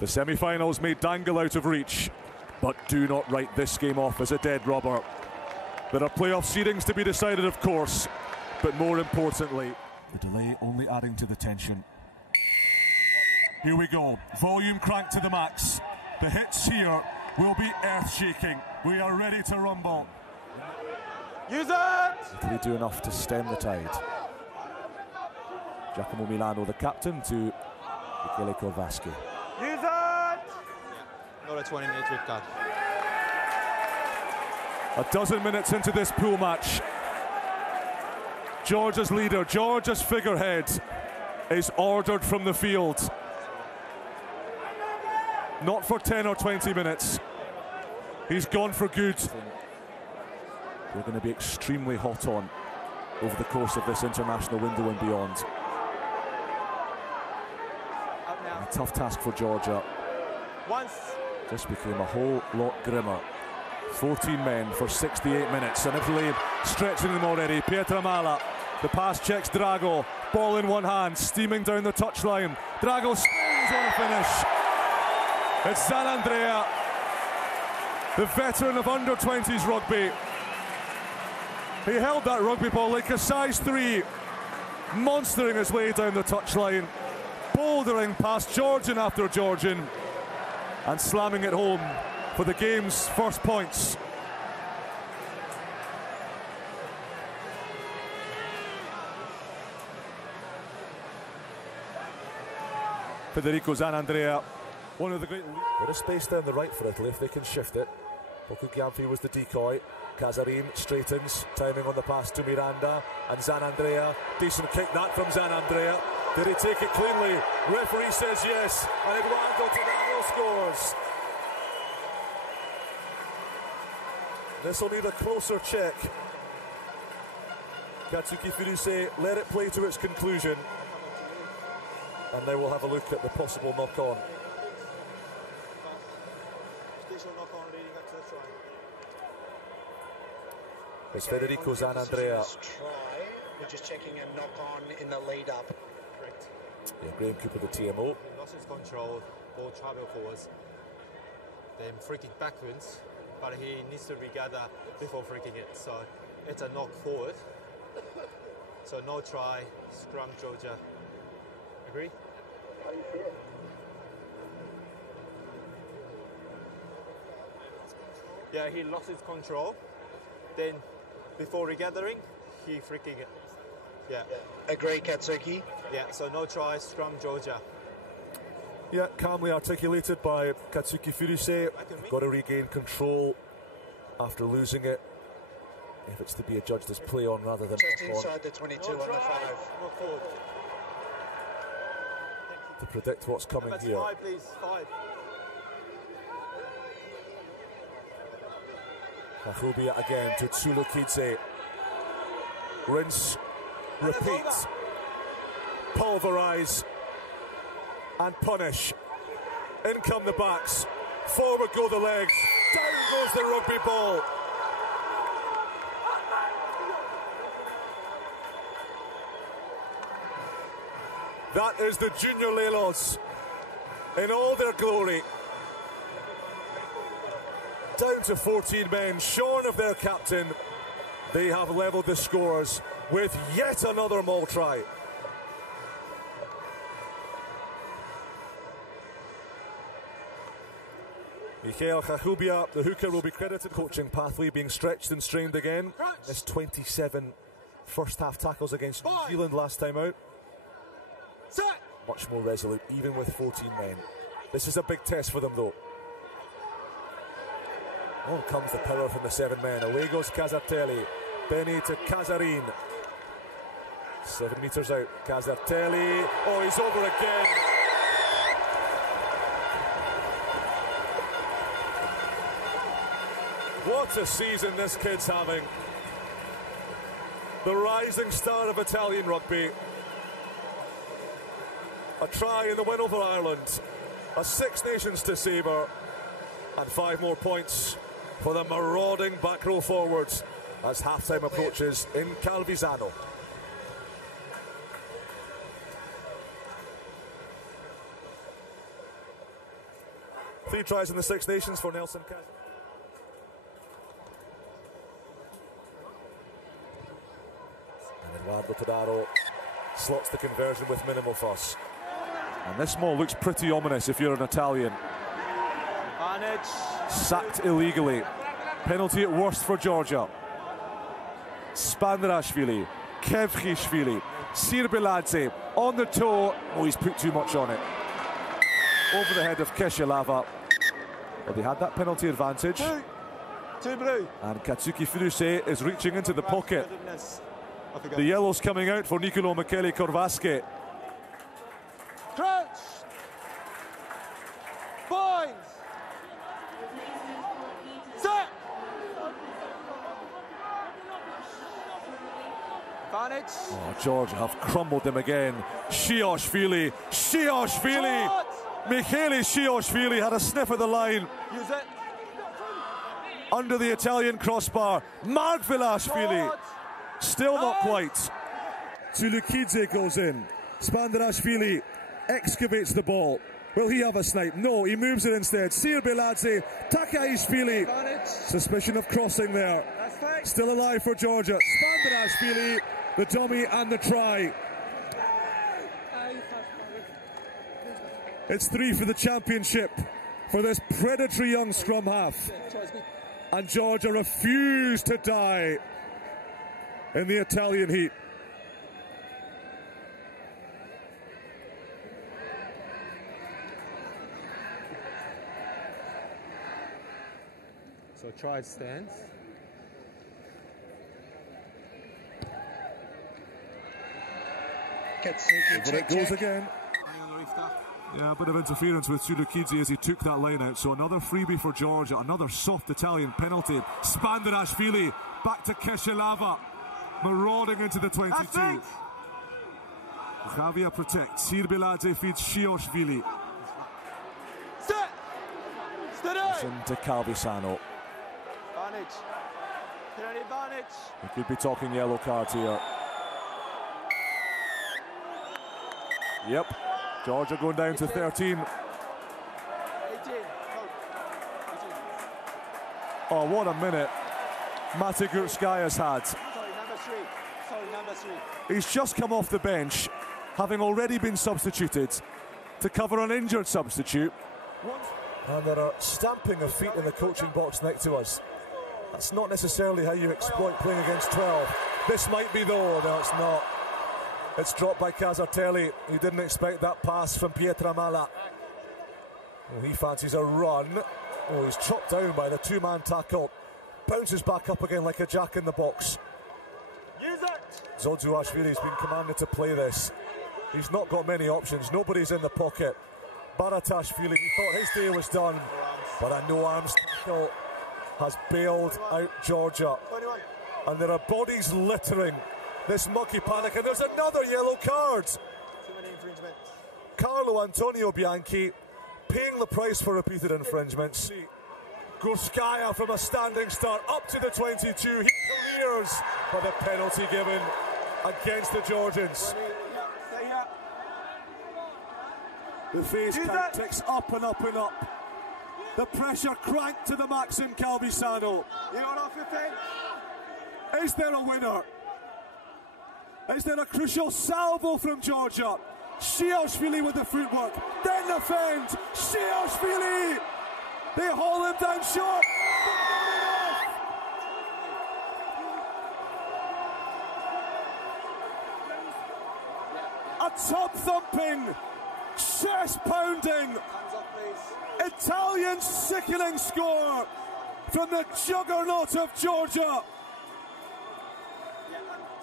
The semi-finals may dangle out of reach, but do not write this game off as a dead rubber. There are playoff seedings to be decided, of course, but more importantly, the delay only adding to the tension. Here we go, volume cranked to the max. The hits here will be earth-shaking. We are ready to rumble. Use it! Did we do enough to stem the tide? Giacomo Milano, the captain, to Michele Kovaski. Use it! Not a 20-minute red card. A dozen minutes into this pool match, Georgia's leader, Georgia's figurehead, is ordered from the field. Not for 10 or 20 minutes. He's gone for good. We're going to be extremely hot on over the course of this international window and beyond. A tough task for Georgia. This became a whole lot grimmer. 14 men for 68 minutes, and Italy stretching them already. Pietramala, the pass checks Drago, ball in one hand, steaming down the touchline. Drago spins on a finish. It's Zanandrea, the veteran of under-20s rugby. He held that rugby ball like a size 3, monstering his way down the touchline, bouldering past Georgian after Georgian, and slamming it home for the game's first points. Federico Zanandrea, one of the great... Bit of space down the right for Italy if they can shift it. Pokugiamfi was the decoy. Casarin straightens, timing on the pass to Miranda, and Zanandrea, decent kick that from Zanandrea. Did he take it cleanly? Referee says yes, and Eduardo Tadano scores. This will need a closer check. Katsuki Furuse let it play to its conclusion, and now we'll have a look at the possible knock-on. It's Federico Zanandrea. We're just checking a knock-on in the lead-up. Correct. Yeah, Graham Cooper, the TMO. Lost his control, ball travel forwards. Then free kick backwards, but he needs to regather before free kicking it. So it's a knock forward. So no try, scrum Georgia. Agree? Yeah, he lost his control. Then before regathering, he free kicked it. Yeah. Agree, Katsuki. Yeah, so no try, scrum Georgia. Yeah, calmly articulated by Katsuki Furuse. Got to regain control after losing it. If it's to be adjudged as play on rather than just inside the 22 on the 5. To predict what's coming That's here. 5, please. 5. Kahubia again to Tsulukidze. Rinse, repeat, pulverise and punish. In come the backs, forward go the legs, down goes the rugby ball. That is the Junior Lelos in all their glory. Down to 14 men, shorn of their captain. They have levelled the scores with yet another maul try. Michael Kahubia, the hooker, will be credited. Coaching pathway being stretched and strained again. This 27 first half tackles against New Zealand last time out. Much more resolute, even with 14 men. This is a big test for them though. On comes the power from the 7 men. Away goes Casartelli. Benny to Casarin. 7 metres out. Casartelli. Oh, he's over again. What a season this kid's having. The rising star of Italian rugby. A try in the win over Ireland. A Six Nations to savour. And 5 more points for the marauding back row forwards as halftime approaches in Calvisano. 3 tries in the Six Nations for Nelson Kaz. And Eduardo Todaro slots the conversion with minimal fuss. And this maul looks pretty ominous if you're an Italian. Sacked illegally. Penalty at worst for Georgia. Spandarashvili, Kevchishvili, Sirbeladze on the toe. Oh, he's put too much on it. Over the head of Keshelava. Well, they had that penalty advantage. And Katsuki Furuse is reaching into the pocket. The yellow's coming out for Nicolo Michele Corvasque. Crouch! Points! Set! Advantage. Oh, Georgia have crumbled them again. Shioshvili, Michele Shioshvili had a sniff of the line. Use it. Under the Italian crossbar, Margvelashvili. Still not quite. Tulukidze goes in. Spandarashvili excavates the ball. Will he have a snipe? No, he moves it instead. Sirbeladze, Takaishvili. Suspicion of crossing there. Still alive for Georgia. Spandarashvili, the dummy and the try. It's 3 for the championship for this predatory young scrum half. And Georgia refused to die in the Italian heat. So try stance. But it goes again. Yeah, a bit of interference with Tulukidze as he took that line out. So another freebie for Georgia, another soft Italian penalty. Spandarashvili back to Keshelava, marauding into the 22. Javier protects. Sirbeladze feeds Shioshvili. Into Calvisano. We could be talking yellow card here. Yep. Georgia going down to 13. 18. Oh, what a minute Mate Gurskaya's had. Number three. He's just come off the bench, having already been substituted to cover an injured substitute. And there are stamping of feet in the coaching box next to us. That's not necessarily how you exploit playing against 12. This might be though. No, it's not. It's dropped by Casartelli. He didn't expect that pass from Pietramala. Oh, he fancies a run. Oh, he's chopped down by the 2-man tackle. Bounces back up again like a jack in the box. Use it. Zodzuashvili's been commanded to play this. He's not got many options. Nobody's in the pocket. Baratashvili, he thought his day was done, but a no-arms tackle has bailed out Georgia. 21. And there are bodies littering this mucky panic, and there's another yellow card. Too many infringements. Carlo Antonio Bianchi paying the price for repeated infringements. Gurskaya from a standing start up to the 22. He clears by the penalty given against the Georgians. The face count ticks up and up and up. The pressure cranked to the max in Calvisano. Is there a winner? Is there a crucial salvo from Georgia? Shioshvili with the footwork, then the fend. Shioshvili! They haul him down short. A tub-thumping, chest-pounding, Italian sickening score from the juggernaut of Georgia.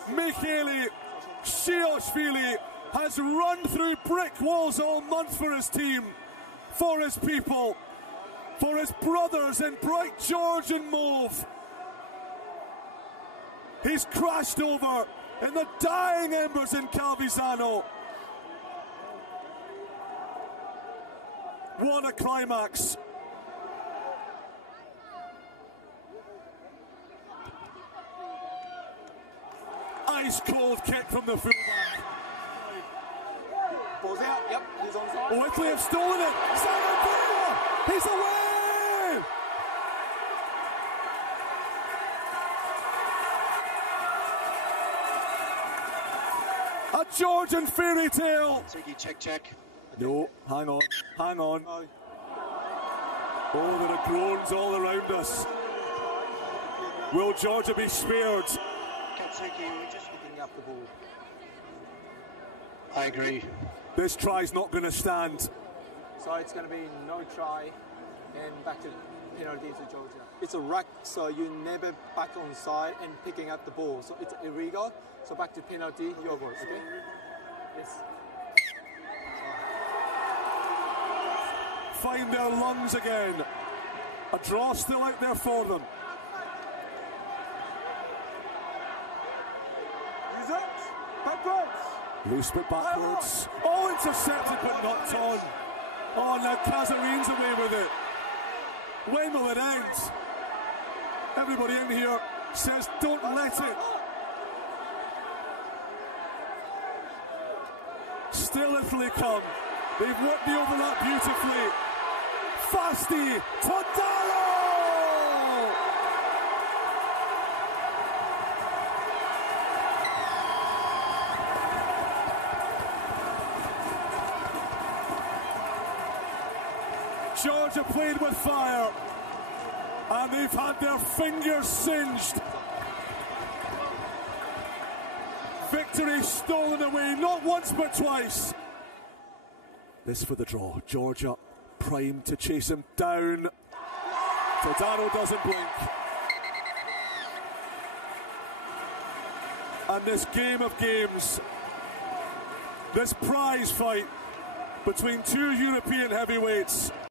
Michele Shioshvili has run through brick walls all month for his team, for his people, for his brothers in bright Georgian mauve. He's crashed over in the dying embers in Calvisano. What a climax. Ice cold kick from the fullback. Balls out, yep, he's onside. Oh, Italy have stolen it. Zanandrea He's away! A Georgian fairy tale. Check. No, hang on. Oh, there are groans all around us. Will Georgia be spared? We're just picking up the ball. I agree. This try's not going to stand. So it's going to be no try and back to penalty to Georgia. It's a ruck, so you never back on side and picking up the ball. So it's illegal. So back to penalty, your ball, okay? Yes. Find their lungs again. A draw still out there for them. Use it. Backwards. Loose but backwards. Oh, intercepted but knocked on. Oh, now Casarin's away with it. When will it end? Everybody in here says don't let it. Still Italy come. They've worked the overlap beautifully. Fasti, Todaro! Georgia played with fire, and they've had their fingers singed. Victory stolen away, not once but twice. This for the draw. Georgia primed to chase him down. Todaro doesn't blink. And this game of games, this prize fight between two European heavyweights,